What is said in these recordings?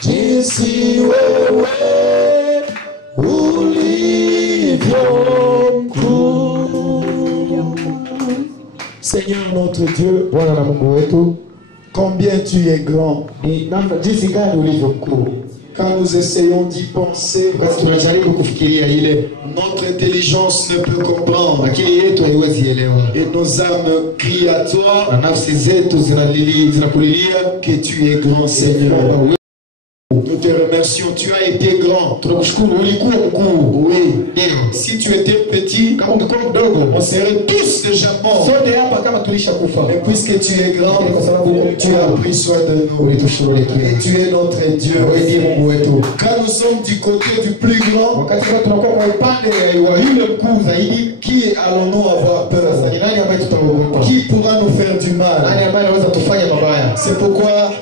Jinsi wewe Seigneur notre Dieu, combien tu es grand. Quand nous essayons d'y penser, notre intelligence ne peut comprendre. Et nos âmes crient à toi que tu es grand, Seigneur. Nous te remercions, tu as été grand. Oui. Si tu étais petit, on serait tous déjà morts. Mais puisque tu es grand, tu as pris soin de nous. Et tu es notre Dieu. Quand nous sommes du côté du plus grand, qui allons-nous avoir peur? Qui pourra nous faire du mal? C'est pourquoi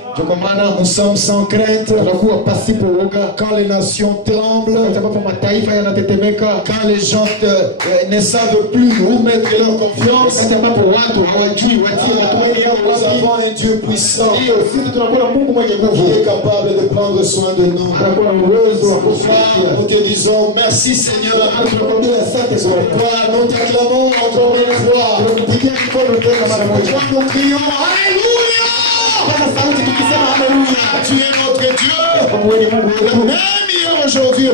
nous sommes sans crainte. Quand les nations tremblent, quand les gens ne savent plus où mettre leur confiance, nous avons un Dieu puissant qui est capable de prendre soin de nous. Nous te disons merci Seigneur. Pourquoi nous t'acclamons encore une fois? Nous crions Alléluia. Tu es notre Dieu, le même hier, aujourd'hui,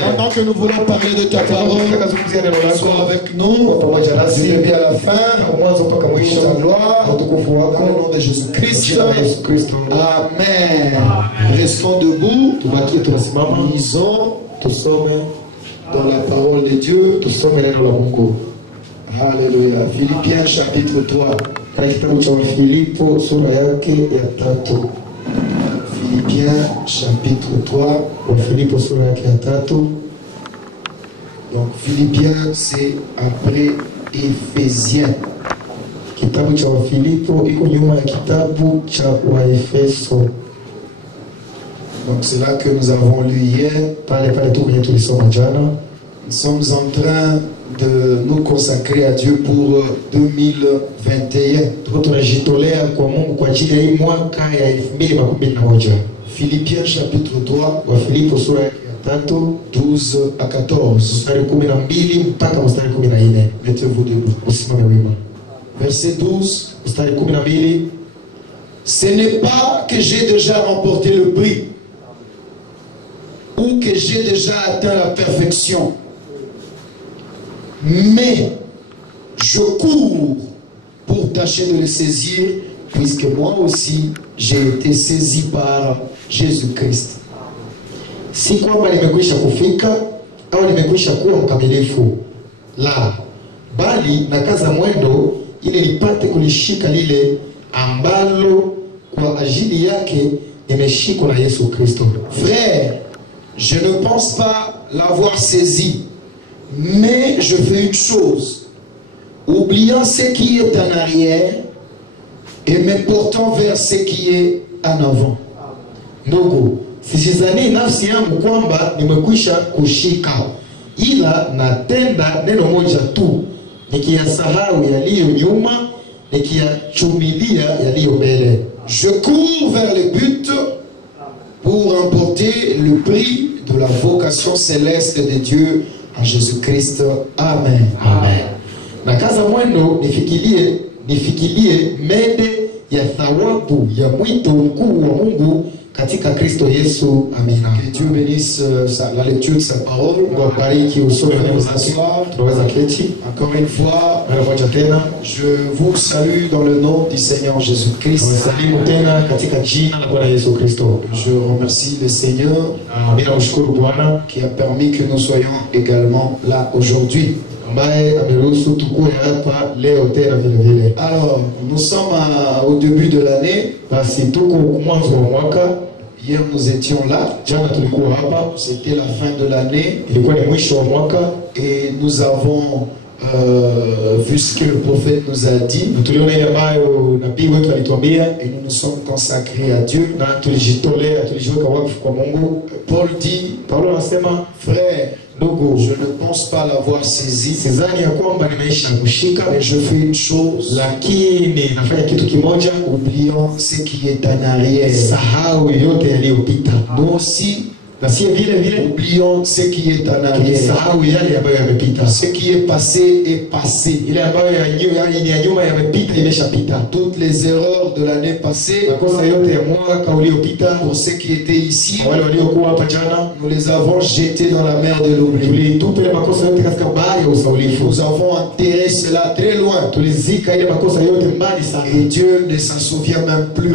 pendant que nous voulons parler de ta parole, sois avec nous, du début à la fin, pour ta gloire, au nom de Jésus-Christ. Amen. Restons debout, lisons dans la parole de Dieu. Alléluia. Philippiens chapitre 3. Philippiens chapitre 3. Donc Philippiens c'est après Éphésiens. Donc c'est là que nous avons lu hier. Nous sommes en train de nous consacrer à Dieu pour 2021. Philippiens chapitre 3, 12 à 14. Mettez-vous debout. Verset 12. Ce n'est pas que j'ai déjà remporté le prix ou que j'ai déjà atteint la perfection, mais je cours pour tâcher de le saisir, puisque moi aussi j'ai été saisi par Jésus-Christ. Si kwamba nimekwisha kufika au nimekwisha kuwa mkamilifu, la bali nakaza mwendo ili nipate kulishika lile ambalo kwa ajili yake nimeshikwa na Yesu Kristo. Frère, je ne pense pas l'avoir saisi, mais je fais une chose, oubliant ce qui est en arrière et me portant vers ce qui est en avant. Ndugu, sisizani nafsi yangu kwamba nimekwisha kushika, ila natenda neno moja tu, nikiyasahau yaliyo nyuma, nikiyachumilia yaliyo mbele. Je cours vers le but pour remporter le prix de la vocation céleste de Dieu en Jésus-Christ. Amen. Amen. Nakaza mwendo nifikirie mede ya thawabu ya mwito mkuu wa Mungu katika Kristo Yesu. Amina. Que Dieu bénisse la lecture de sa parole. Encore une fois, je vous salue dans le nom du Seigneur Jésus-Christ. Je remercie le Seigneur qui a permis que nous soyons également là aujourd'hui. Alors, nous sommes au début de l'année. Hier nous étions là, c'était la fin de l'année et nous avons vu ce que le prophète nous a dit, et nous nous sommes consacrés à Dieu. Paul dit, frère, je ne pense pas l'avoir saisi, mais je fais une chose, oubliant ce qui est en arrière. Nous aussi, oublions ce qui est en arrière. Ce qui est passé est passé. Toutes les erreurs de l'année passée, pour ceux qui étaient ici, nous les avons jetés dans la mer de l'oubli. Nous avons enterré cela très loin. Et Dieu ne s'en souvient même plus.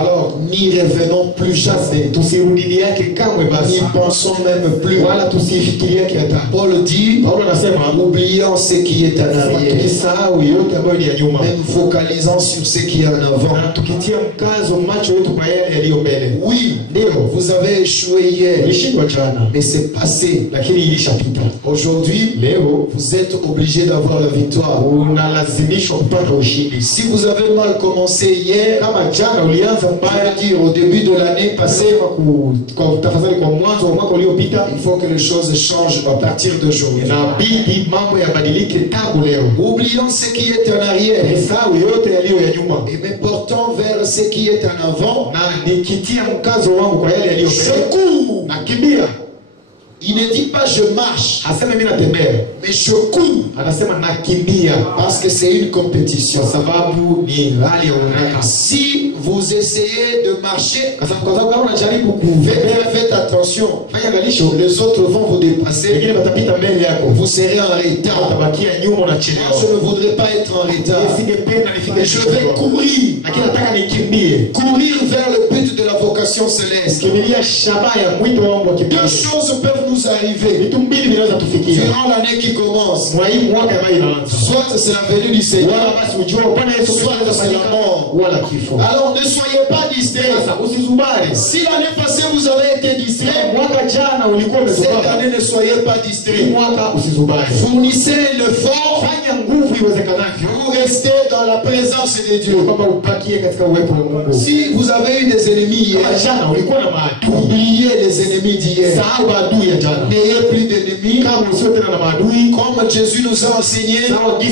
Alors, n'y revenons plus jamais. N'y pensons même plus. Paul dit, oublions ce qui est en arrière, même focalisant sur ce qui est en avant. Oui, vous avez échoué hier, mais c'est passé. Aujourd'hui, vous êtes obligé d'avoir la victoire. Si vous avez mal commencé hier, dire au début de l'année passée, il faut que les choses changent à partir d'aujourd'hui. Oublions ce qui est en arrière et me portons vers ce qui est en avant. Je cours. Il ne dit pas je marche, mais je cours. Parce que c'est une compétition. Si vous essayez de marcher, faites attention. Les autres vont vous dépasser. Vous serez en retard. Je ne voudrais pas être en retard. Mais je vais courir. Courir vers le but de la vocation céleste. Deux choses peuvent nous arriver durant l'année qui commence. Soit c'est la venue du Seigneur, soit c'est la mort. Alors ne soyez pas distraits. Si l'année passée vous avez été distraits, cette année ne soyez pas distraits. Fournissez l'effort pour rester dans la présence de Dieu. Si vous avez eu des ennemis hier, oubliez les ennemis d'hier. N'ayez plus d'ennemis. Comme Jésus nous a enseigné, il a dit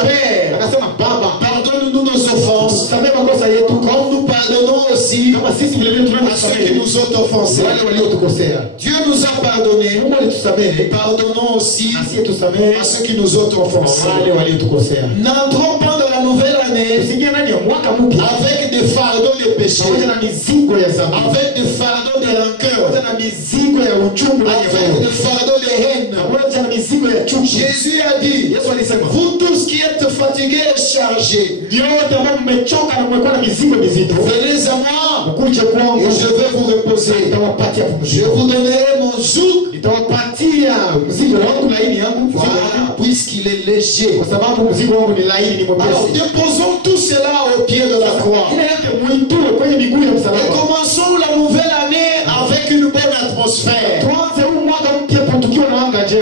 Père, pardonne-nous nos offenses, comme nous pardonnons aussi à ceux qui nous ont offensés. Dieu nous a pardonné, pardonnons aussi à ceux qui nous ont offensés. N'entrons pas dans la nouvelle année avec des fardeaux de péché, avec des fardeaux de rancœur, avec des fardeaux de haine. Jésus a dit, vous tous qui êtes fatigués et chargés, venez à moi et je vais vous reposer. Je vous donnerai mon joug, puisqu'il est léger. Alors déposons tout cela au pied de la croix et commençons la nouvelle année avec une bonne atmosphère.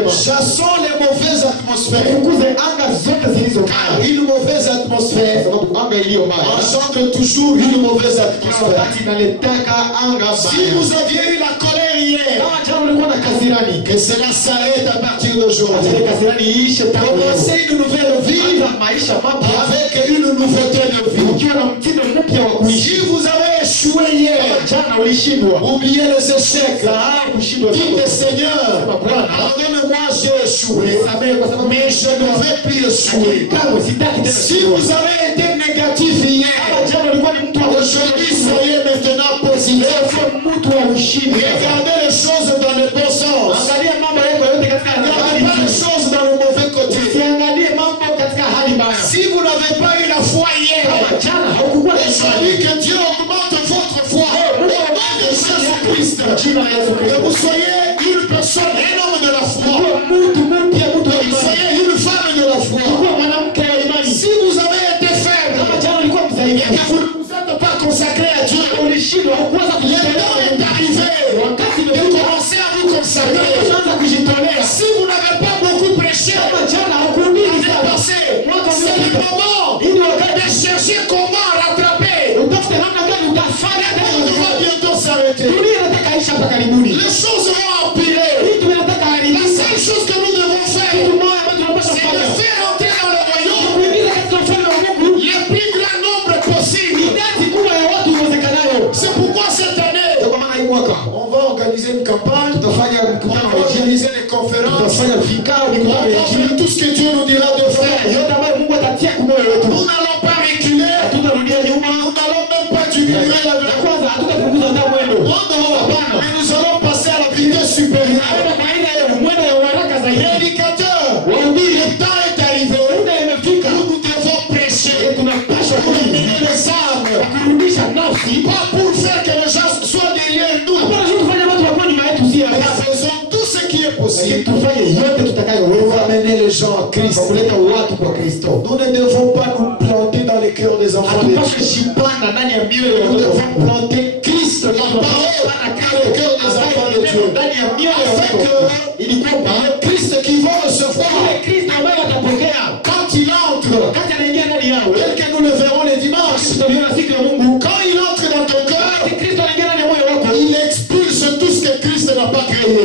Chassons les mauvaises atmosphères. Car une mauvaise atmosphère engendre toujours une mauvaise atmosphère. Si vous aviez eu la colère hier, que cela s'arrête à partir d'aujourd'hui. Commencez une nouvelle vie avec une nouveauté de vie. Si vous avez échoué hier, oubliez les échecs. Dites Seigneur, pardonne-moi, j'ai échoué, mais je ne vais plus échouer. Si vous avez été négatif hier, aujourd'hui soyez maintenant positif. Regardez les choses dans le bon sens. Regardez pas les choses dans le mauvais côté. Si vous n'avez pas eu la foi hier, aujourd'hui que Dieu augmente votre foi au nom de Jésus-Christ, que vous soyez une personne, un homme de la foi, soyez une femme de la foi. Si vous avez été faible et que vous ne vous êtes pas consacré à Dieu, le temps est arrivé de commencer à vous consacrer. Si vous n'avez pas s'arrêter. Les choses vont empirer. La seule chose que nous devons faire, c'est de faire entrer dans le royaume le plus grand nombre possible. C'est pourquoi cette année, on va organiser une campagne, on va organiser des conférences, on va faire tout ce que Dieu nous dira de faire. Nous n'allons pas reculer, nous n'allons même pas diminuer la mais nous allons passer à la vitesse supérieure. Prédicateur, le temps est arrivé où nous devons prêcher pour amener les âmes, pas pour faire que les gens soient derrière nous. Mais faisons tout ce qui est possible pour amener les gens à Christ. Nous ne devons pas nous planter dans les cœurs des enfants de Dieu. Nous devons planter Christ, la parole, dans le cœur des enfants de Dieu. Afin que Christ qui va recevoir, quand il entre, tel que nous le verrons les dimanches, quand il entre dans ton cœur, il expulse tout ce que Christ n'a pas créé.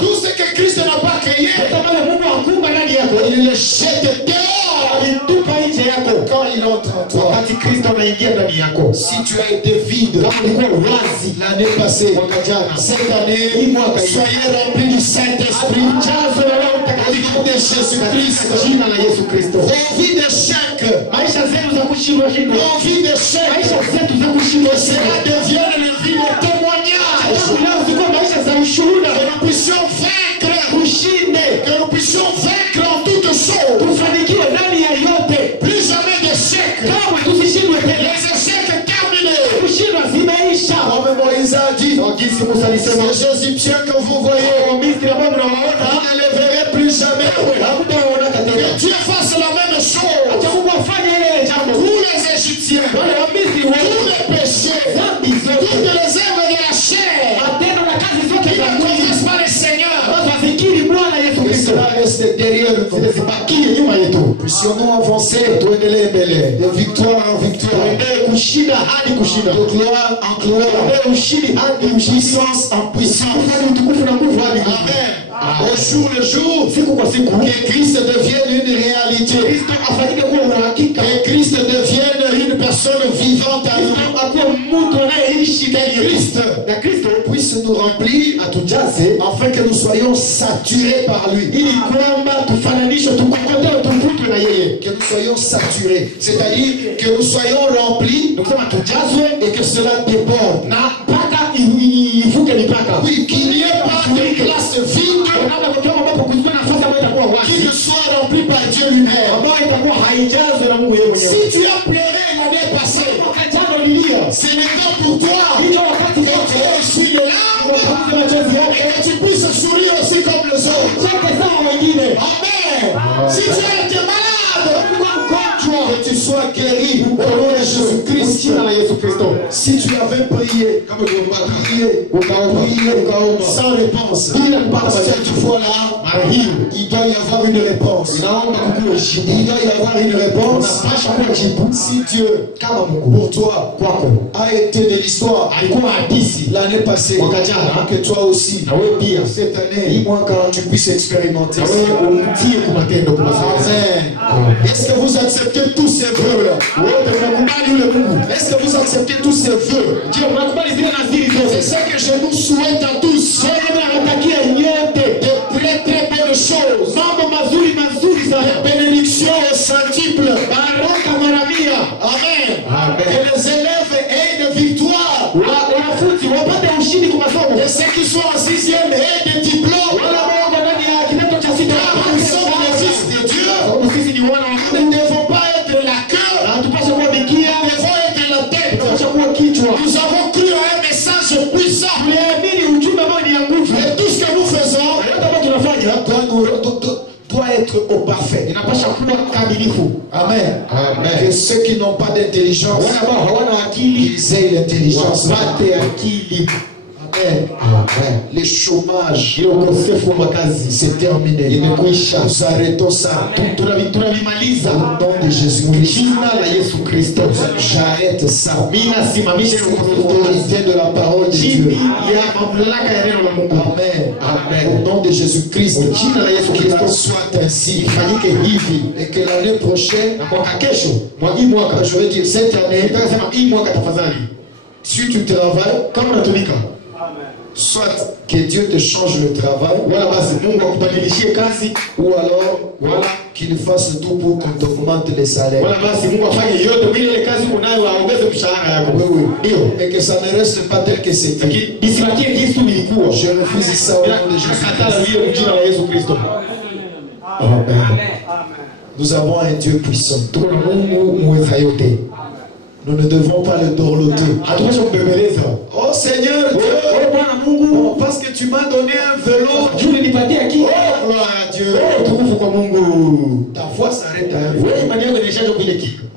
Tout ce que Christ n'a pas créé, il le jette dehors. Quand il entre en toi, si tu as été vide l'année passée, cette année, soyez remplis du Saint-Esprit, du de Jésus-Christ. Vos vies d'échec, vos vies d'échec, que cela devienne une vie de témoignage. Que nous puissions vaincre en toutes choses. Plus jamais d'échecs. Les échecs terminés. Comme Moïse a dit, ces Égyptiens que vous voyez, vous ne les verrez plus jamais. Que Dieu fasse la même chose pour les Égyptiens, tous les péchés, toutes les œuvres de la chair qui ne connaissent pas le Seigneur. Que cela reste derrière nous. Puissions-nous avancer de victoire en victoire, de gloire en gloire, de puissance en puissance. Amen. Au jour le jour, que Christ devienne une réalité, que Christ devienne une personne vivante à nous, que Christ puisse nous remplir afin que nous soyons saturés par lui, que nous soyons saturés, c'est-à-dire que nous soyons remplis et que cela déborde. Oui, qu'il n'y ait pas de classe vide qui ne soit rempli par Dieu lui-même. Si tu as pleuré l'année passée, ce n'est pas pour toi que Dieu essuie les larmes et que tu puisses sourire aussi comme les autres. Amen. Si tu as été malade, que tu sois guéri au nom de Jésus-Christ. Si tu avais prié, sans réponse, cette fois-là, il doit y avoir une réponse. Il doit y avoir une réponse. Si Dieu, pour toi, a été de l'histoire l'année passée, que toi aussi, cette année, tu puisses expérimenter. Amen. Est-ce que vous acceptez tous ces vœux-là? Est-ce que vous acceptez tous ces vœux? C'est ce que je nous souhaite à tous. De très très belles choses. De bénédictions centiples. Amen. Que les élèves aient de victoire. Et ceux qui sont en 6e aient des diplômes. Nous sommes les fils de Dieu. Nous ne devons pas être la queue. Nous devons être la tête. Nous avons cru à un message puissant. Et tout ce que nous faisons doit être au parfait. Amen. Amen. Que ceux qui n'ont pas d'intelligence, qu'ils aient l'intelligence. Amen. Amen. Amen. Les chômages, c'est terminé. Nous arrêtons ça. Au nom de Jésus-Christ. J'arrête ça. L'autorité de la parole de Dieu. Amen. Amen. Au nom de Jésus-Christ. Qu'il en soit ainsi. Et que l'année prochaine, je veux dire cette année, si tu travailles, soit que Dieu te change le travail, ou alors qu'il fasse tout pour qu'on t'augmente les salaires. Oui. Et que ça ne reste pas tel que c'était. Je refuse ça au nom de Jésus. Amen. Nous avons un Dieu puissant. Nous ne devons pas le dorloter. Oh Seigneur Dieu, parce que tu m'as donné un vélo. Oh gloire à Dieu. Ta foi s'arrête à un vélo.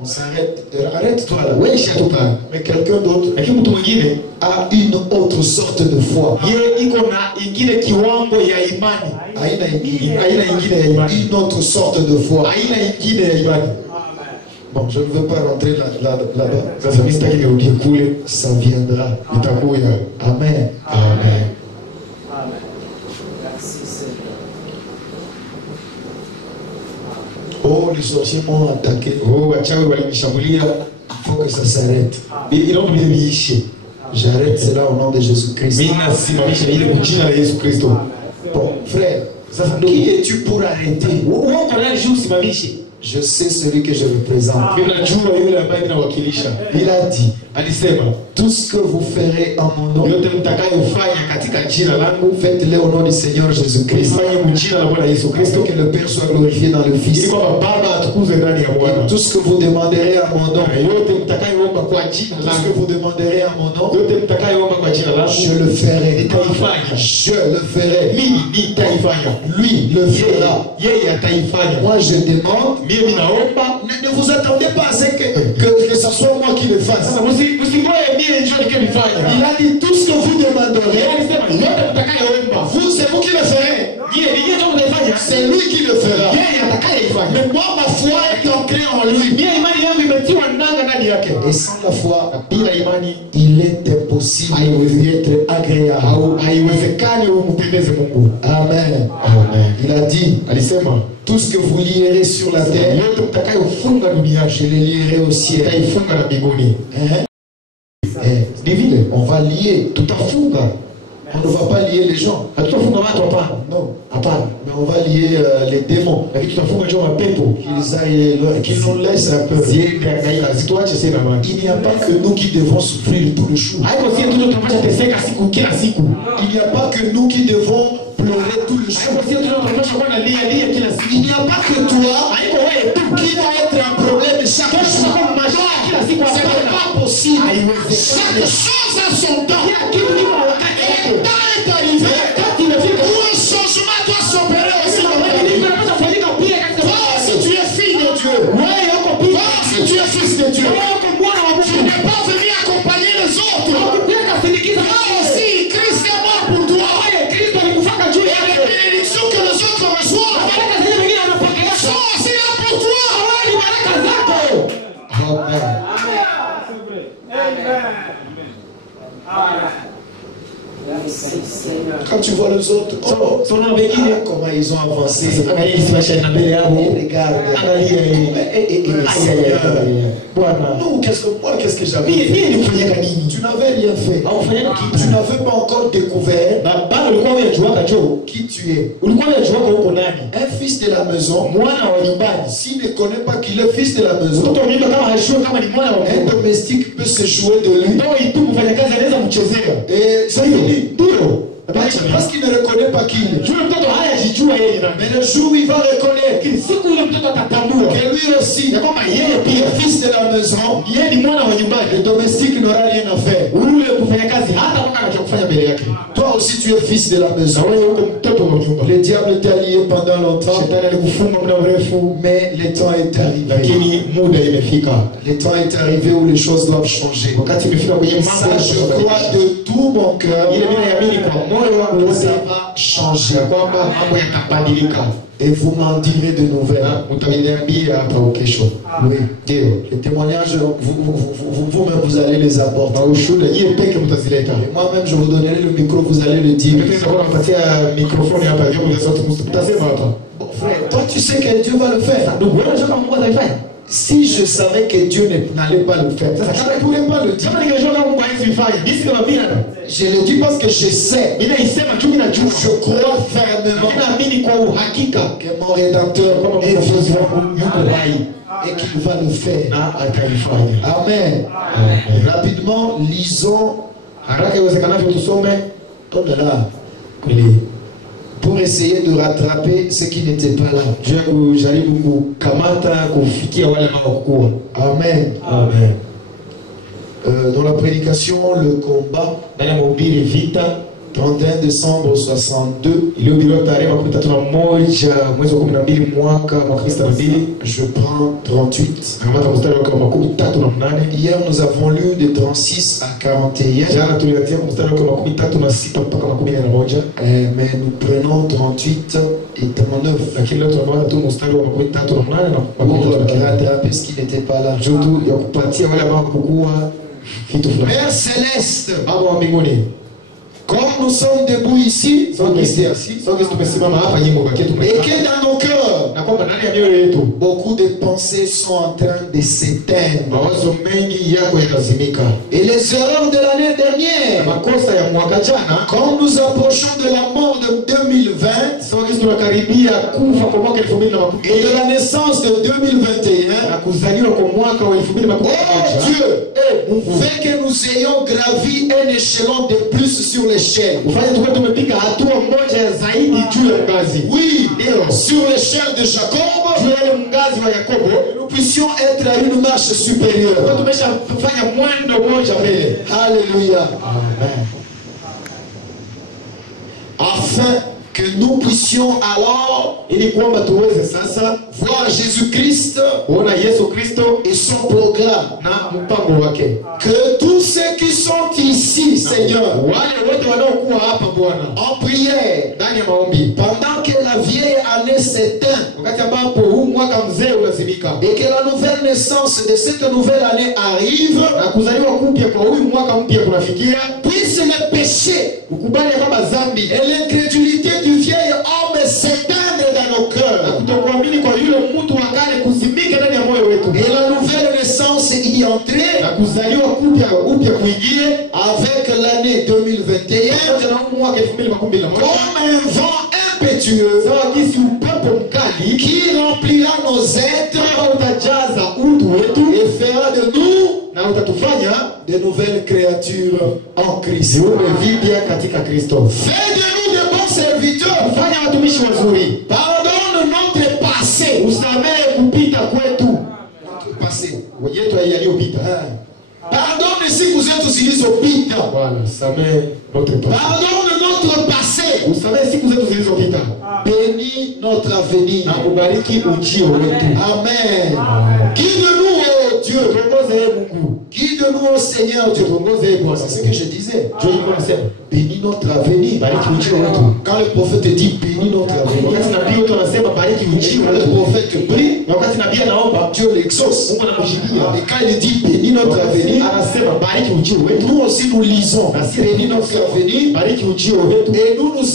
On s'arrête. Arrête-toi là. Mais quelqu'un d'autre a une autre sorte de foi. Une autre sorte de foi. Bon, je ne veux pas rentrer là-bas. Ça viendra. Amen. Amen. Oh, les sorciers m'ont attaqué. Il faut que ça s'arrête. J'arrête cela au nom de Jésus-Christ. Bon, frère, qui es-tu pour arrêter? Je sais celui que je représente. Il a dit, tout ce que vous ferez en mon nom, faites-le au nom du Seigneur Jésus-Christ. Que le Père soit glorifié dans le Fils. Et tout ce que vous demanderez à mon nom, je le ferai. Je le ferai. Lui le fera. Moi je demande. Ne vous attendez pas à ce que ce soit moi qui le fasse. Il a dit tout ce que vous demanderez, c'est vous qui le ferez. C'est lui qui le fera. Mais moi, ma foi est ancrée en lui. Et sans la foi, il est impossible d'être agréable. Amen. Il a dit, tout ce que vous lierez sur la terre, je les lierai au ciel. On va lier tout à fait. On ne va pas lier les gens. Non. Mais on va lier les démons. Qu'ils nous laissent un peu. Il n'y a pas que nous qui devons souffrir tous les jours. Il n'y a pas que nous qui devons pleurer tous les jours. Il n'y a pas que toi qui va être un problème chaque jour. Ce n'est pas possible. Chaque chose a son temps. Et le temps est arrivé où un changement doit s'opérer aussi. Toi, si tu es fille de Dieu, toi, si tu es fils de Dieu, tu n'es pas venu accompagner les autres. Toi aussi, Christ est mort pour toi. Et les bénédictions que les autres reçoivent sont aussi là pour toi. Amen. Quand tu vois les autres, comment ils ont avancé. Regarde. Nous, qu'est-ce que j'avais fait? Tu n'avais rien fait. Tu n'avais pas encore découvert qui tu es. Un fils de la maison, s'il ne connaît pas qu'il est fils de la maison, un domestique peut se jouer de lui. Et c'est fini. Parce qu'il ne reconnaît pas qui il est. Mais le jour où il va reconnaître que lui aussi est fils de la maison, le domestique n'aura rien à faire. Toi aussi tu es fils de la maison. Le diable t'a lié pendant longtemps, mais le temps est arrivé. Le temps est arrivé où les choses doivent changer. Ça, je crois de tout mon cœur, ça va changer. Et vous m'en direz de nouvelles. Oui. Les témoignages, vous-même, vous allez les apporter. Et moi-même, je vous donnerai le micro, vous allez le dire. Bon, frère, toi, tu sais que Dieu va le faire. Si je savais que Dieu n'allait pas le faire, je ne pourrais pas le dire. Je le dis parce que je sais. Je crois fermement que mon Rédempteur est vivant et qu'il va le faire. Amen. Rapidement, lisons. Oh là là. Pour essayer de rattraper ce qui n'était pas là. Amen. Amen. Dans la prédication, le combat, 31 décembre 62, je prends 38. Hier, nous avons lu de 36 à 41. Mais nous prenons 38 et 39 pour rattraper ce qui n'était pas là. Père Céleste, comme nous sommes debout ici, et que dans nos cœurs, beaucoup de pensées sont en train de s'éteindre. Et les erreurs de l'année dernière, quand nous approchons de la mort de 2020 et de la naissance de 2021, oh Dieu, fait que nous ayons gravi un échelon de plus sur l'échelle. Oui, sur l'échelle de Jacob, nous puissions être à une marche supérieure. Alléluia. Amen. Afin que nous puissions alors voir Jésus-Christ et son programme. Que tous ceux qui sont ici, Seigneur, en prière, pendant que la vieille année s'éteint et que la nouvelle naissance de cette nouvelle année arrive, puisse le péché et l'incrédulité du vieil homme s'éteindre dans nos cœurs. Et la nouvelle naissance y entrer avec l'année 2021 comme un vent impétueux qui remplira nos êtres et fera de nous de nouvelles créatures en Christ. Fais de nous de bons serviteurs. Pardonne notre passé. Notre passé. Pardonne siku zetu zilizopita. Pardonne notre passé. Bénis notre avenir. Amen. Guide-nous, oh Dieu. Guide-nous, oh Seigneur Dieu. C'est ce que je disais. Bénis notre avenir. Quand le prophète dit bénis notre avenir, le prophète prie, Dieu l'exauce. Et quand il dit bénis notre avenir, nous aussi nous lisons bénis notre avenir et nous nous